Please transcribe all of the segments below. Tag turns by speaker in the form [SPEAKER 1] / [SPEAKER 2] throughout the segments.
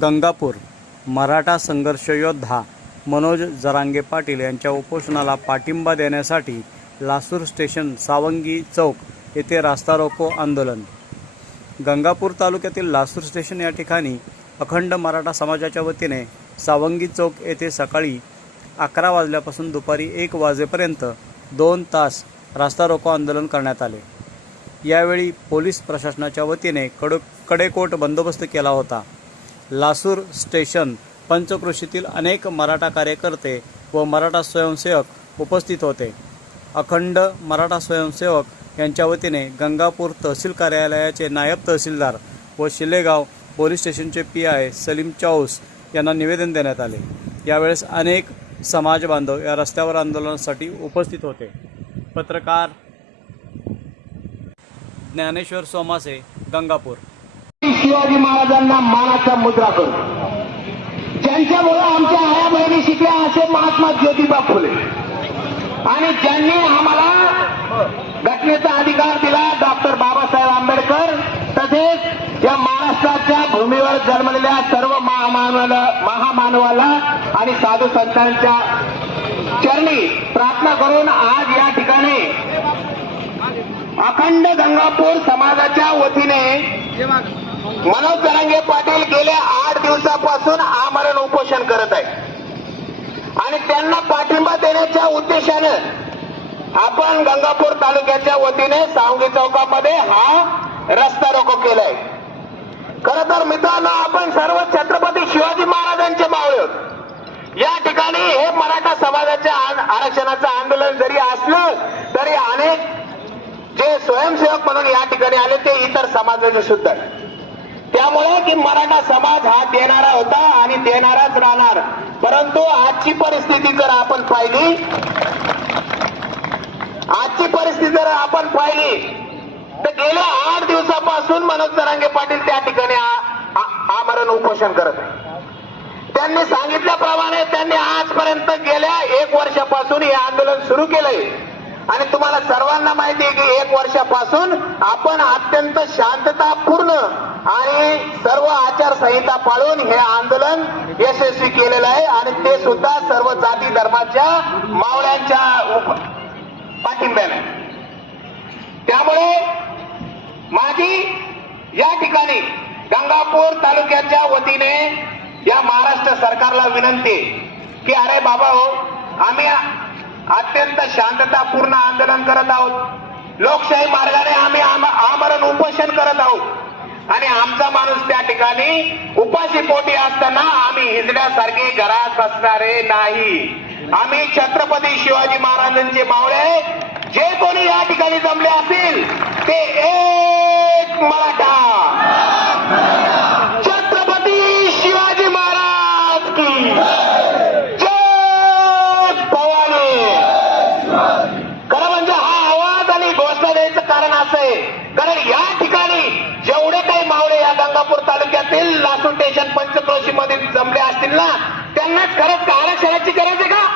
[SPEAKER 1] गंगापूर मराठा संघर्ष योद्धा मनोज जरांगे पाटील यांच्या उपोषणाला पाठिंबा देण्यासाठी लासूर स्टेशन सावंगी चौक येथे रास्ता रोको आंदोलन. गंगापूर तालुक्यातील लासूर स्टेशन या ठिकाणी अखंड मराठा समाजाच्या वतीने सावंगी चौक येथे सकाळी अकरा वाजल्यापासून दुपारी एक वाजेपर्यंत दोन तास रास्ता रोको आंदोलन करण्यात आले. यावेळी पोलीस प्रशासनाच्या वतीने कडक कडेकोट बंदोबस्त केला होता. लासूर स्टेशन पंचकृषीतील अनेक मराठा कार्यकर्ते व मराठा स्वयंसेवक उपस्थित होते. अखंड मराठा स्वयंसेवक यांच्या वतीने गंगापूर तहसील कार्यालयाचे नायब तहसीलदार व शिलेगाव पोलीस स्टेशनचे पी आय सलीम चाऊस यांना निवेदन देण्यात आले. यावेळेस अनेक समाज बांधव या रस्त्यावर आंदोलनासाठी उपस्थित होते. पत्रकार ज्ञानेश्वर सोमासे गंगापूर.
[SPEAKER 2] शिवाजी महाराजांना मानाचा मुद्रा करू. ज्यांच्यामुळे आमच्या आया बहिणी शिकल्या असे महात्मा ज्योतिबा फुले. आणि ज्यांनी आम्हाला घटनेचा अधिकार दिला डॉक्टर बाबासाहेब आंबेडकर तसेच या महाराष्ट्राच्या भूमीवर जन्मलेल्या सर्व महामानवाला महामानवाला आणि साधू संतांच्या चरणी प्रार्थना करून आज या ठिकाणी अखंड गंगापूर समाजाच्या वतीने मनोज जरांगे पाटील गेल्या आठ दिवसापासून आमरण उपोषण करत आहे आणि त्यांना पाठिंबा देण्याच्या उद्देशानं आपण गंगापूर तालुक्याच्या वतीने सावंगी चौकामध्ये हा रस्ता रोको केलाय. खर तर मित्रांनो आपण सर्व छत्रपती शिवाजी महाराजांचे मावळे या ठिकाणी हे मराठा समाजाच्या आरक्षणाचं आंदोलन जरी असलं तरी अनेक जे स्वयंसेवक म्हणून या ठिकाणी आले ते इतर समाजाचे सुद्धा त्यामुळे की मराठा समाज हा देणारा होता आणि देणाराच राहणार. परंतु आजची परिस्थिती जर आपण पाहिली आजची परिस्थिती जर आपण पाहिली तर गेल्या आठ दिवसापासून मनोज जरांगे पाटील त्या ठिकाणी आमरण उपोषण करत आहे त्यांनी सांगितल्याप्रमाणे त्यांनी आजपर्यंत गेल्या एक वर्षापासून हे आंदोलन सुरू केलंय. आणि तुम्हाला सर्वांना माहिती आहे की एक वर्षापासून आपण अत्यंत शांततापूर्ण आणि सर्व आचारसंहिता पाळून हे आंदोलन यशस्वी केलेलं आहे आणि ते सुद्धा सर्व जाती धर्माच्या मावळ्यांच्या पाठिंब्याने. त्यामुळे माझी या ठिकाणी गंगापूर तालुक्याच्या वतीने या महाराष्ट्र सरकारला विनंती की अरे बाबा हो आम्ही अत्यंत शांततापूर्ण आंदोलन करत आहोत. लोकशाही मार्गाने आम्ही आम- आमरण उपोषण करत आहोत. आणि आमचा माणूस त्या ठिकाणी उपाशी पोटी असताना आम्ही हिंदण्यासारखे घरात असणारे नाही. आम्ही छत्रपती शिवाजी महाराजांचे मावळे जे कोणी या ठिकाणी जमले असतील ते एक मराठा. छत्रपती शिवाजी महाराज खरंच आरक्षणाची गरज आहे का?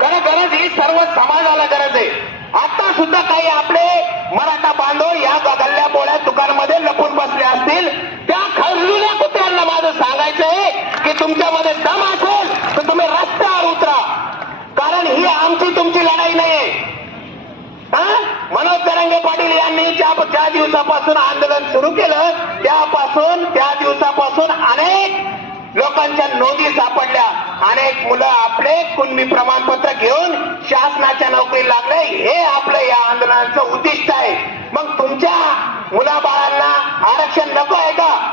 [SPEAKER 2] खरं गरज ही सर्व समाजाला गरज आहे. आता सुद्धा काही आपले मराठा बांधव या गल्ल्या बोळ्या दुकानमध्ये लपून बसले असतील. त्या खरजुल्या कुत्र्यांना माझं सांगायचं आहे की तुमच्यामध्ये दम असेल तर तुम्ही रस्त्यावर उतरा. कारण ही आमची तुमची लढाई नाहीये. हा? मनोज तरंगे पाटील यांनी ज्या ज्या दिवसापासून आंदोलन सुरू केलं त्यापासून त्या नोंदी सापडल्या. अनेक मुलं आपले कुणबी प्रमाणपत्र घेऊन शासनाच्या नोकरी लागले. हे आपलं या आंदोलनाचं उद्दिष्ट आहे. मग तुमच्या मुलाबाळांना आरक्षण नको आहे का?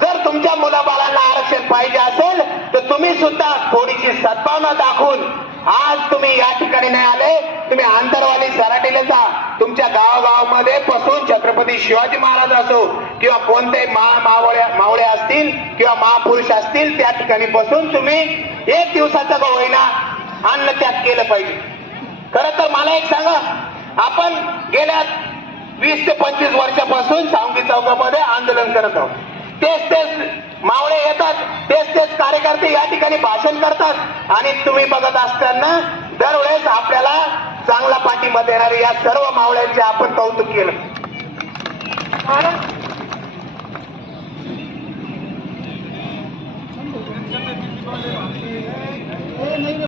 [SPEAKER 2] जर तुमच्या मुलाबाळांना आरक्षण पाहिजे असेल तर तुम्ही सुद्धा थोडीशी दाखवून. आज तुम्ही या ठिकाणी नाही आले. तुम्ही आंतरवाली सराटीला जा. तुमच्या गावगावमध्ये बसून छत्रपती शिवाजी महाराज असो किंवा कोणते मा मावळ्या मावळे असतील किंवा महापुरुष असतील त्या ठिकाणी बसून तुम्ही एक दिवसाचा का होईना अन्न त्याग केलं पाहिजे. खर तर मला एक सांगा. आपण गेल्या वीस ते पंचवीस वर्षापासून सावंगी चौकामध्ये आंदोलन करत आहोत. तेच तेच मावळे येतात. तेच तेच कार्यकर्ते या ठिकाणी भाषण करतात. आणि तुम्ही बघत असताना दरवेळेस आपल्याला चांगला पाठिंबा देणारे या सर्व मावळ्यांचे आपण कौतुक केलं.